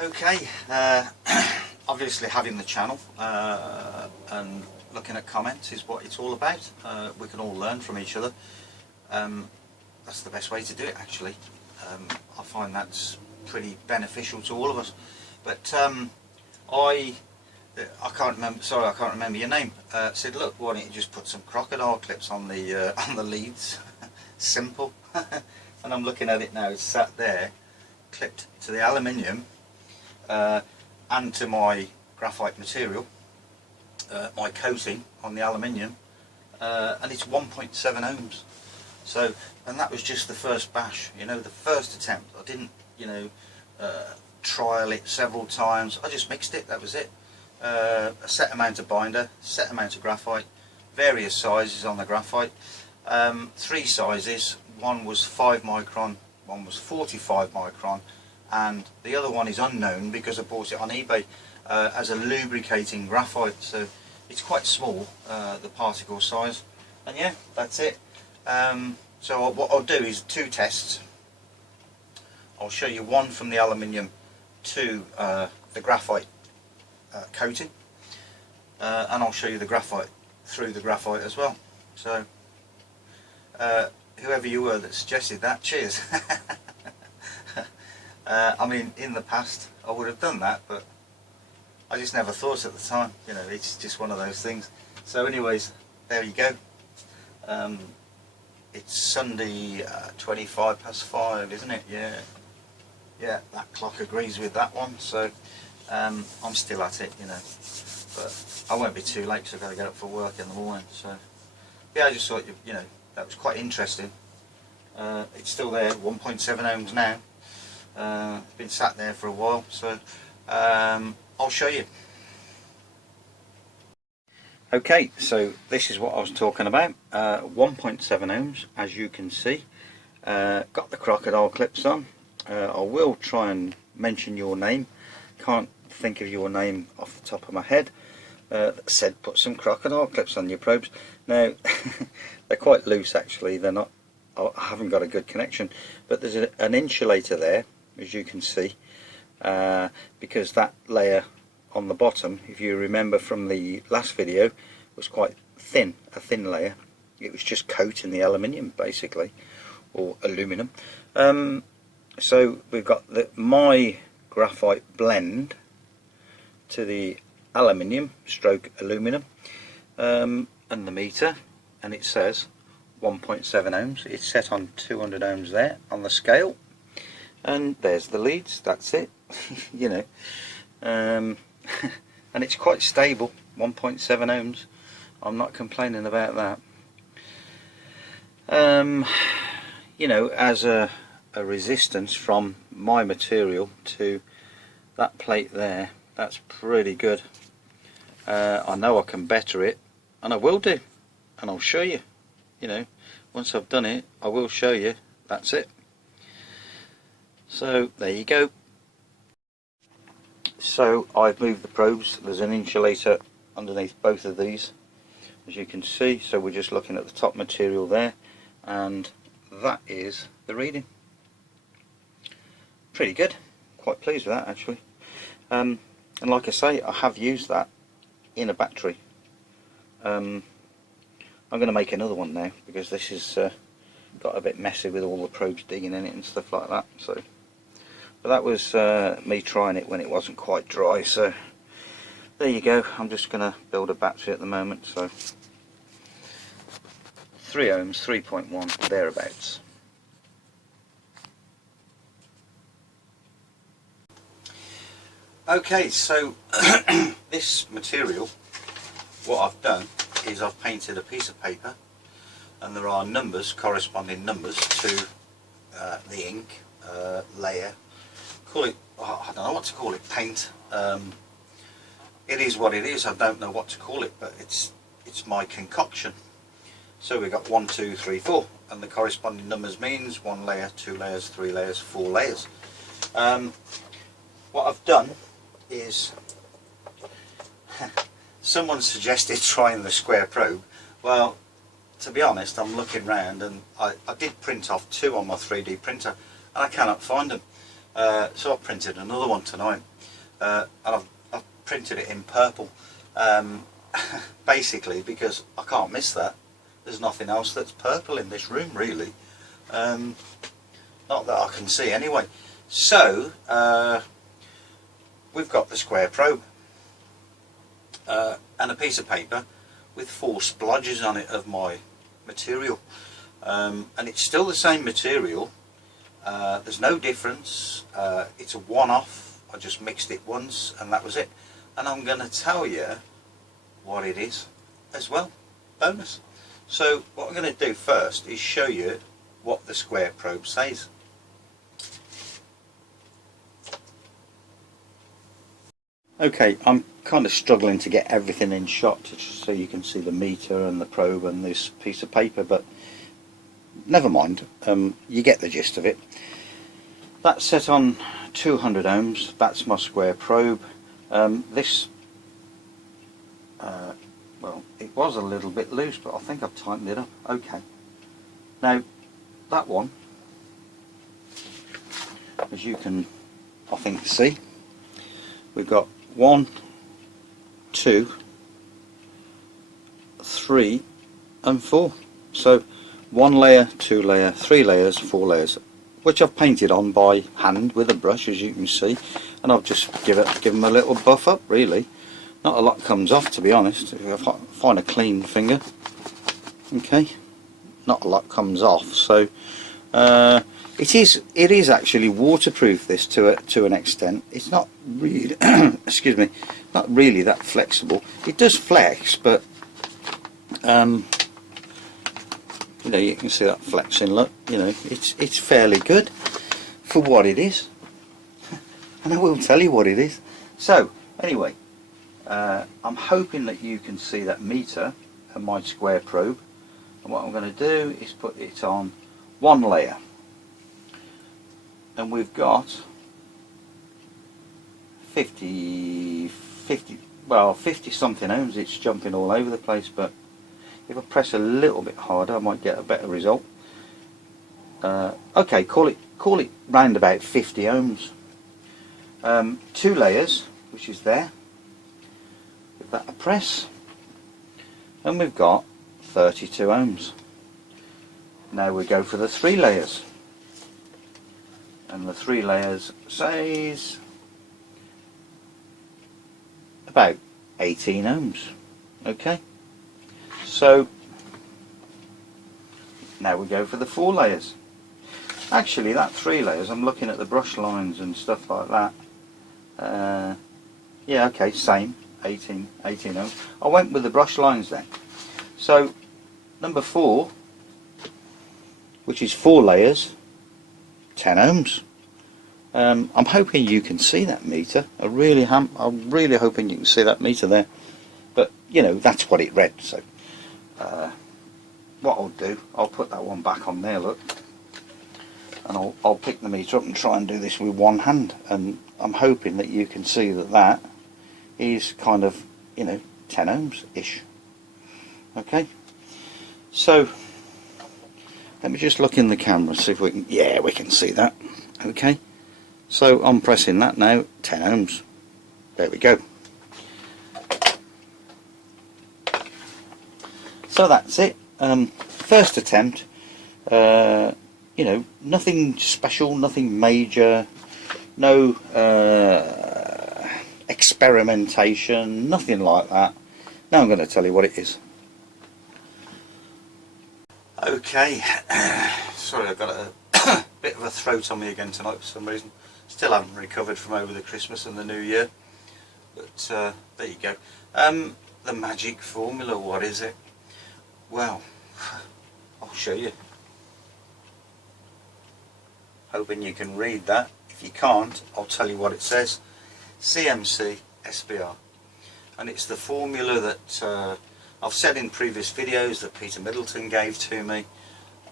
Okay, obviously having the channel and looking at comments is what it's all about. We can all learn from each other. That's the best way to do it, actually. I find that's pretty beneficial to all of us. But I can't remember. Sorry, I can't remember your name. Said, look, why don't you just put some crocodile clips on the leads? Simple. And I'm looking at it now. It's sat there, clipped to the aluminium and to my graphite material, my coating on the aluminium, and it's 1.7 ohms. So, and that was just the first bash. You know, the first attempt. I didn't, trial it several times. I just mixed it. That was it. A set amount of binder, set amount of graphite, various sizes on the graphite, 3 sizes. One was 5 micron, one was 45 micron, and the other one is unknown because I bought it on eBay as a lubricating graphite. So it's quite small, the particle size, and yeah, that's it. So what I'll do is 2 tests. I'll show you one from the aluminium to the graphite coating, and I'll show you the graphite through the graphite as well. So whoever you were that suggested that, cheers. I mean, in the past I would have done that, but I just never thought at the time. You know, it's just one of those things. So anyways, there you go. It's Sunday, 5:25, isn't it? Yeah, that clock agrees with that one. So I'm still at it, but I won't be too late because I've got to get up for work in the morning. So yeah, I just thought that was quite interesting. It's still there, 1.7 ohms now. It's been sat there for a while, so I'll show you. Okay, so this is what I was talking about. 1.7 ohms, as you can see. Got the crocodile clips on. I will try and mention your name. Can't think of your name off the top of my head. That said, put some crocodile clips on your probes. Now they're quite loose, actually. They're not. I haven't got a good connection, but there's an insulator there, as you can see, because that layer on the bottom, if you remember from the last video, was quite thin, a thin layer. It was just coating the aluminium, basically, or aluminum. So we've got my graphite blend to the aluminium stroke aluminum, and the meter, and it says 1.7 ohms. It's set on 200 ohms there on the scale, and there's the leads. That's it. And it's quite stable, 1.7 ohms. I'm not complaining about that. As a resistance from my material to that plate there, that's pretty good. I know I can better it, and I will do, and I'll show you. Once I've done it, I will show you. That's it. So there you go. So I've moved the probes. There's an insulator underneath both of these, as you can see. So we're just looking at the top material there, and that is the reading. Pretty good. Quite pleased with that, actually. And like I say, I have used that in a battery. I'm going to make another one now, because this has got a bit messy with all the probes digging in it and stuff like that. So, but that was me trying it when it wasn't quite dry. So there you go. I'm just going to build a battery at the moment. So 3 ohms, 3.1, thereabouts. Okay, so this material, what I've done is I've painted a piece of paper, and there are numbers, corresponding numbers to the ink layer. Call it, I don't know what to call it, paint. It is what it is. I don't know what to call it, but it's my concoction. So we've got 1, 2, 3, 4, and the corresponding numbers means 1 layer, 2 layers, 3 layers, 4 layers. What I've done is someone suggested trying the square probe. Well, to be honest, I'm looking round, and I did print off 2 on my 3D printer, and I cannot find them. So I've printed another one tonight, and I've printed it in purple, basically because I can't miss that. There's nothing else that's purple in this room really, not that I can see anyway. So we've got the square probe and a piece of paper with 4 splodges on it of my material, and it's still the same material. There's no difference. It's a one-off. I just mixed it once and that was it, and I'm going to tell you what it is as well, bonus. So what I'm going to do first is show you what the square probe says. Okay, I'm kind of struggling to get everything in shot so you can see the meter and the probe and this piece of paper, but never mind, you get the gist of it. That's set on 200 ohms, that's my square probe. This, well, it was a little bit loose, but I think I've tightened it up. Okay, now that one, as you can, I think, see, we've got 1, 2, 3 and 4. So 1 layer, 2 layer, 3 layers, 4 layers, which I've painted on by hand with a brush, as you can see, and I've just give them a little buff up really. Not a lot comes off, to be honest, if I find a clean finger. Okay, not a lot comes off. So it is actually waterproof, this, to an extent. It's not really excuse me, not really that flexible. It does flex, but you know, you can see that flexing, look, you know, it's fairly good for what it is. And I will tell you what it is. So anyway, I'm hoping that you can see that meter and my square probe, and what I'm going to do is put it on 1 layer, and we've got 50 something ohms. It's jumping all over the place, but if I press a little bit harder I might get a better result. Okay, call it round about 50 ohms. 2 layers, which is there, give that a press, and we've got 32 ohms. Now we go for the 3 layers, and the 3 layers says about 18 ohms. Okay, so now we go for the 4 layers. Actually, that 3 layers, I'm looking at the brush lines and stuff like that. Yeah, okay, same, 18 ohms. I went with the brush lines then. So number 4, which is 4 layers, 10 ohms. I'm hoping you can see that meter. I'm really hoping you can see that meter there. But you know, that's what it read. So what I'll do, I'll put that one back on there, look, and I'll pick the meter up and try and do this with one hand, and I'm hoping that you can see that that is kind of, you know, 10 ohms ish. Okay, so let me just look in the camera, see if we can, yeah, we can see that. Okay, so I'm pressing that now, 10 ohms. There we go. So that's it. First attempt. You know, nothing special, nothing major, no experimentation, nothing like that. Now I'm going to tell you what it is. Okay, sorry, I've got a bit of a throat on me again tonight for some reason. Still haven't recovered from over the Christmas and the New Year, but there you go. The magic formula, what is it? Well, I'll show you. Hoping you can read that. If you can't, I'll tell you what it says. CMC SBR, and it's the formula that I've said in previous videos that Peter Middleton gave to me.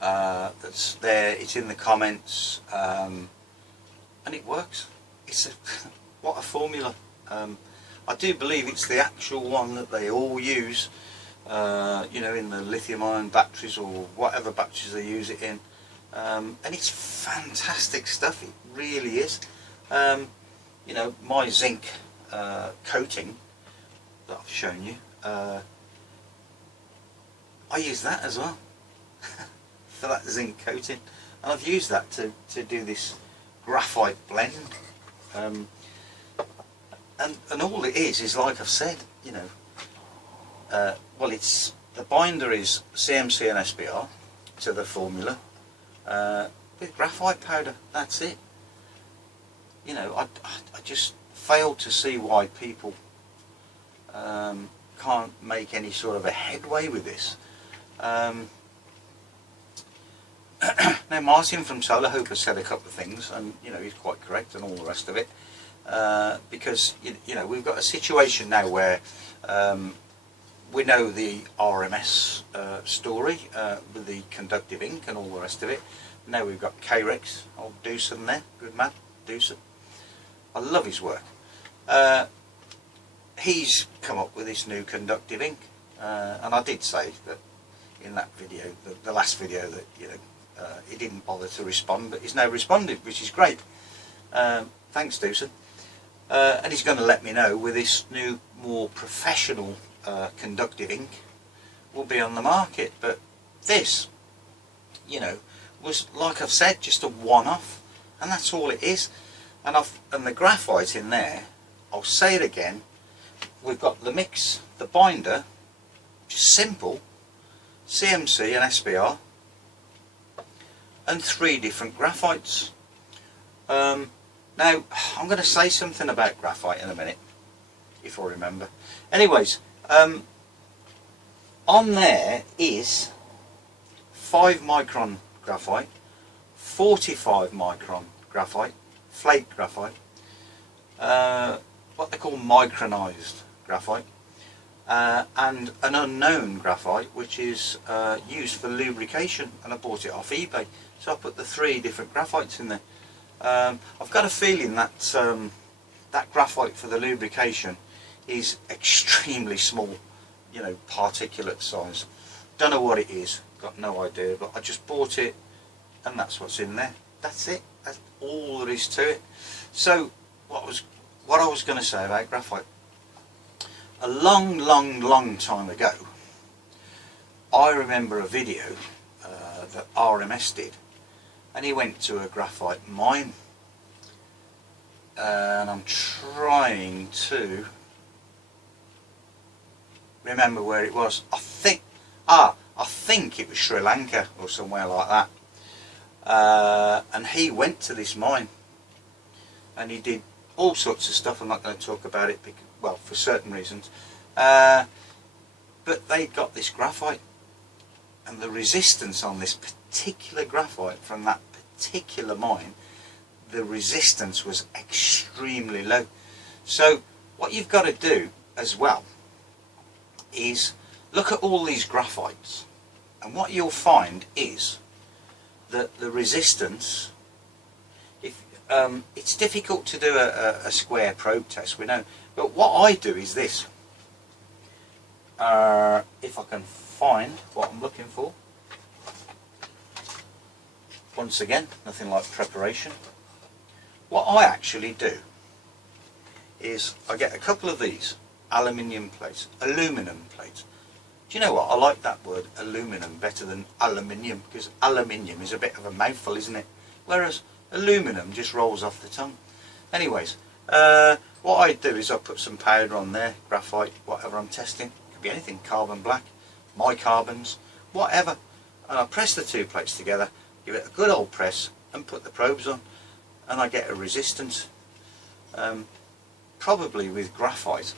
That's there, it's in the comments, and it works. It's what a formula. I do believe it's the actual one that they all use, you know, in the lithium-ion batteries or whatever batteries they use it in. And it's fantastic stuff, it really is. You know, my zinc coating that I've shown you, I use that as well for that zinc coating, and I've used that to do this graphite blend, and all it is like I've said, you know, well, it's the binder is CMC and SBR to the formula with graphite powder. That's it. You know, I just fail to see why people can't make any sort of a headway with this. Now, Martin from Solar Hope has said a couple of things, and you know, he's quite correct and all the rest of it, because you know, we've got a situation now where we know the RMS story with the conductive ink and all the rest of it. Now we've got K-Rex, old Doosan there, good man, Doosan. I love his work. He's come up with this new conductive ink, and I did say that in that video, the last video, that you know, he didn't bother to respond, but he's now responded, which is great. Thanks, Doosan. And he's going to let me know with this new, more professional conductive ink will be on the market. But this, you know, was, like I've said, just a one-off, and that's all it is. And the graphite in there, I'll say it again, we've got the mix, the binder, just simple, CMC and SBR, and 3 different graphites. Now, I'm going to say something about graphite in a minute, if I remember. Anyways, on there is 5 micron graphite, 45 micron graphite, flake graphite, what they call micronized graphite, and an unknown graphite, which is used for lubrication, and I bought it off eBay. So I put the 3 different graphites in there. I've got a feeling that that graphite for the lubrication is extremely small, you know, particulate size. Don't know what it is, got no idea, but I just bought it, and that's what's in there. That's it. That's all there is to it. So what I was going to say about graphite, a long time ago, I remember a video that RMS did, and he went to a graphite mine, and I'm trying to remember where it was. I think it was Sri Lanka or somewhere like that. And he went to this mine, and he did all sorts of stuff. I'm not going to talk about it because, well, for certain reasons, but they got this graphite, and the resistance on this particular graphite from that particular mine, the resistance was extremely low. So what you've got to do as well is look at all these graphites, and what you'll find is that the resistance, if it's difficult to do a square probe test, we know, but what I do is this. If I can find what I'm looking for, once again, nothing like preparation. What I actually do is I get a couple of these aluminum plates. Do you know what? I like that word aluminum better than aluminium, because aluminium is a bit of a mouthful, isn't it? Whereas aluminum just rolls off the tongue. Anyways, what I do is I put some powder on there, graphite, whatever I'm testing. Could be anything, carbon black, my carbons, whatever. And I press the 2 plates together, give it a good old press, and put the probes on, and I get a resistance. Probably with graphite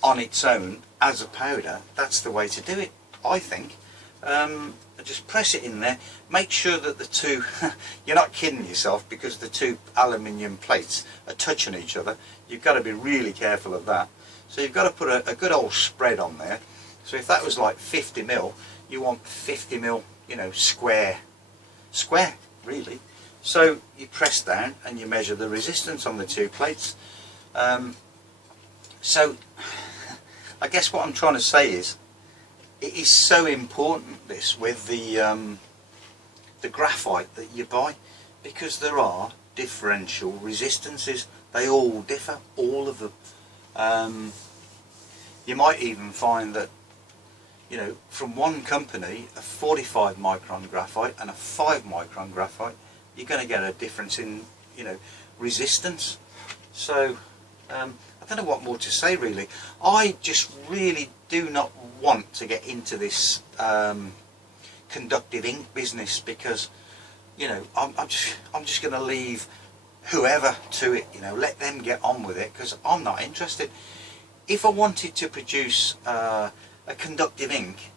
on its own as a powder, that's the way to do it, I think. Just press it in there, make sure that the 2 you're not kidding yourself, because the 2 aluminium plates are touching each other. You've got to be really careful of that. So you've got to put a good old spread on there. So if that was like 50 mil, you want 50 mil, you know, square really. So you press down and you measure the resistance on the 2 plates. So I guess what I'm trying to say is, it is so important, this, with the graphite that you buy, because there are differential resistances. They all differ, all of them. You might even find that, you know, from one company, a 45 micron graphite and a 5 micron graphite, you're going to get a difference in, you know, resistance. So I don't know what more to say really. I just really do not want to get into this conductive ink business, because, you know, I'm just going to leave whoever to it. You know, let them get on with it, because I'm not interested. If I wanted to produce a conductive ink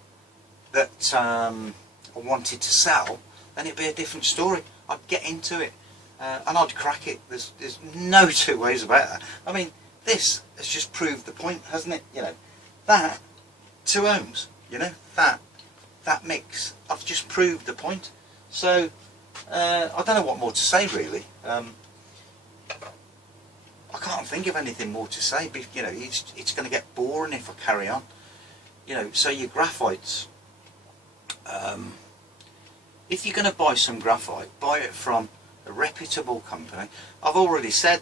that I wanted to sell, then it'd be a different story. I'd get into it and I'd crack it. There's no two ways about that. I mean, this has just proved the point, hasn't it? You know, that 2 ohms, you know, that mix, I've just proved the point. So I don't know what more to say really. I can't think of anything more to say, but, you know, it's going to get boring if I carry on. You know, so your graphites, if you're going to buy some graphite, buy it from a reputable company. I've already said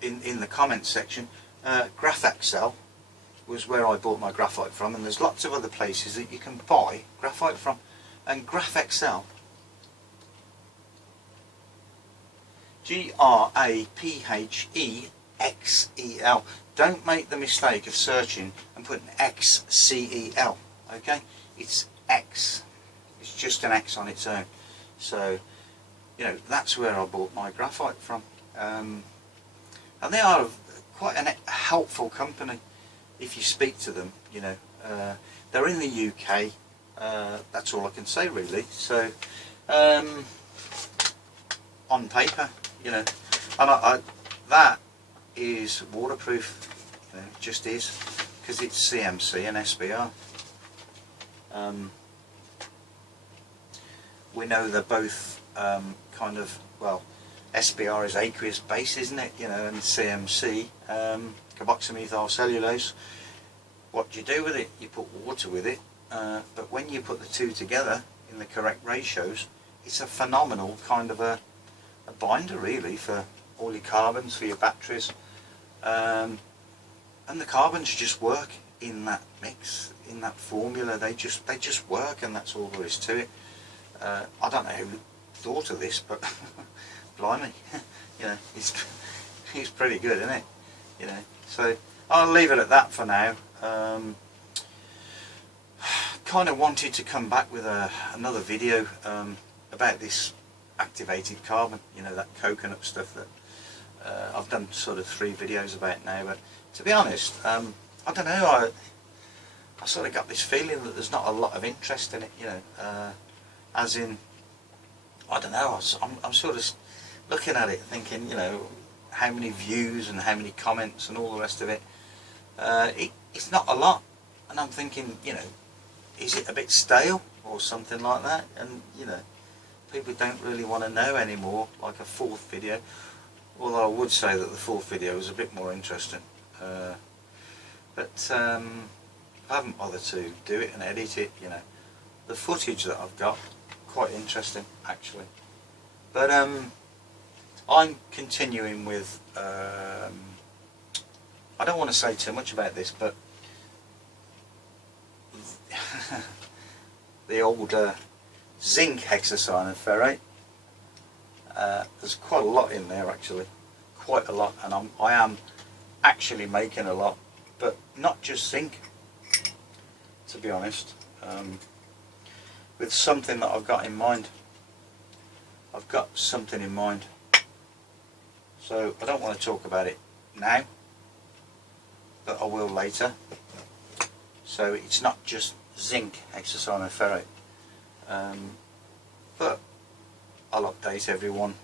in the comments section, GraphXL was where I bought my graphite from, and there's lots of other places that you can buy graphite from. And GraphXL, GraphExel. Don't make the mistake of searching and putting XCEL. Okay, it's X. It's just an X on its own. So, you know, that's where I bought my graphite from. And they are quite a helpful company if you speak to them. You know, they're in the UK. That's all I can say really. So, on paper, you know, and that is waterproof. You know, it just is, because it's CMC and SBR. We know they're both kind of, well, SBR is aqueous base, isn't it? You know, and CMC, carboxymethyl cellulose. What do you do with it? You put water with it, but when you put the two together in the correct ratios, it's a phenomenal kind of a binder really for all your carbons, for your batteries, and the carbons just work in that mix, in that formula. They just work, and that's all there is to it. I don't know who thought of this, but blimey, you know, it's pretty good, isn't it? You know, so I'll leave it at that for now. Kind of wanted to come back with another video about this activated carbon, you know, that coconut stuff that I've done sort of 3 videos about now. But to be honest, I don't know, I sort of got this feeling that there's not a lot of interest in it, you know, as in, I don't know, I'm sort of looking at it thinking, you know, how many views and how many comments and all the rest of it. It's not a lot, and I'm thinking, you know, is it a bit stale or something like that? And, you know, people don't really want to know anymore, like a 4th video. Although I would say that the 4th video was a bit more interesting, but I haven't bothered to do it and edit it. You know, the footage that I've got, quite interesting actually. But I'm continuing with, I don't want to say too much about this, but the old zinc hexacyanopherate, there's quite a lot in there actually, quite a lot, and I am actually making a lot, but not just zinc, to be honest, with something that I've got in mind. I've got something in mind, so I don't want to talk about it now, but I will later. So it's not just zinc hexacyanopherate, but I'll update everyone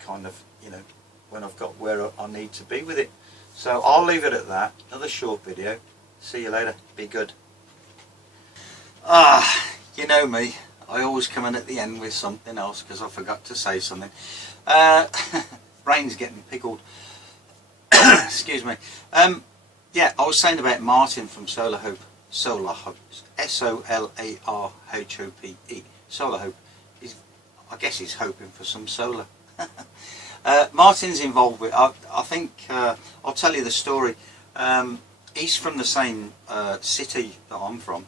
kind of, you know, when I've got where I need to be with it. So I'll leave it at that. Another short video. See you later. Be good. You know me, I always come in at the end with something else because I forgot to say something. Brain's getting pickled. Excuse me. Yeah, I was saying about Martin from Solar Hope. Solar Hope, S-O-L-A-R-H-O-P-E. Solar Hope. I guess he's hoping for some solar. Martin's involved with, I think, I'll tell you the story. He's from the same city that I'm from,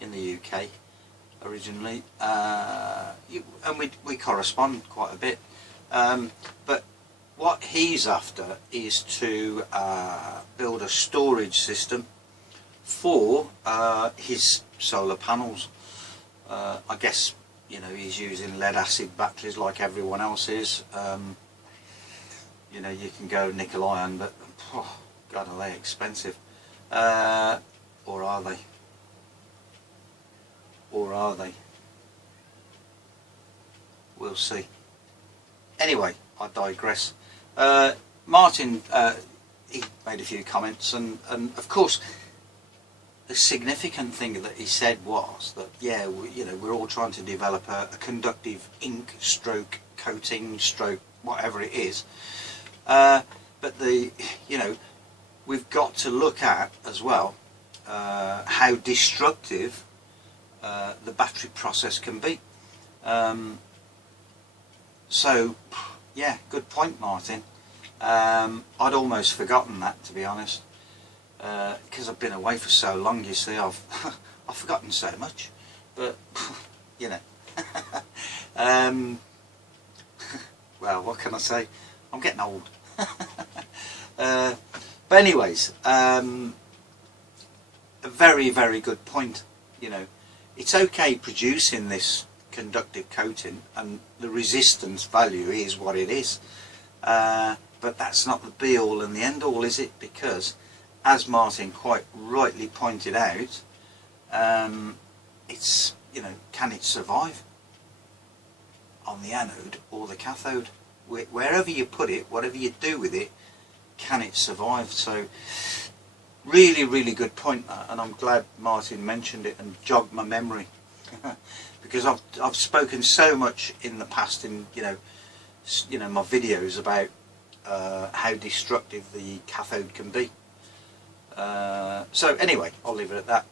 in the UK originally, and we correspond quite a bit. But what he's after is to build a storage system for his solar panels. I guess, you know, he's using lead acid batteries like everyone else is. You know, you can go nickel ion, but oh, God, are they expensive? Or are they? Or are they? We'll see. Anyway, I digress. Martin, he made a few comments, and of course, the significant thing that he said was that, yeah, you know, we're all trying to develop a conductive ink stroke coating stroke whatever it is, but you know, we've got to look at as well how destructive the battery process can be. So yeah, good point, Martin. I'd almost forgotten that, to be honest. Because I've been away for so long, you see, I've forgotten so much, but you know. Well, what can I say? I'm getting old. But anyways, a very, very good point. You know, it's okay producing this conductive coating, and the resistance value is what it is. But that's not the be all and the end all, is it? Because, as Martin quite rightly pointed out, it's, you know, can it survive on the anode or the cathode? Wherever you put it, whatever you do with it, can it survive? So really, really good point, and I'm glad Martin mentioned it and jogged my memory. Because I've spoken so much in the past in you know my videos about how destructive the cathode can be. So anyway, I'll leave it at that.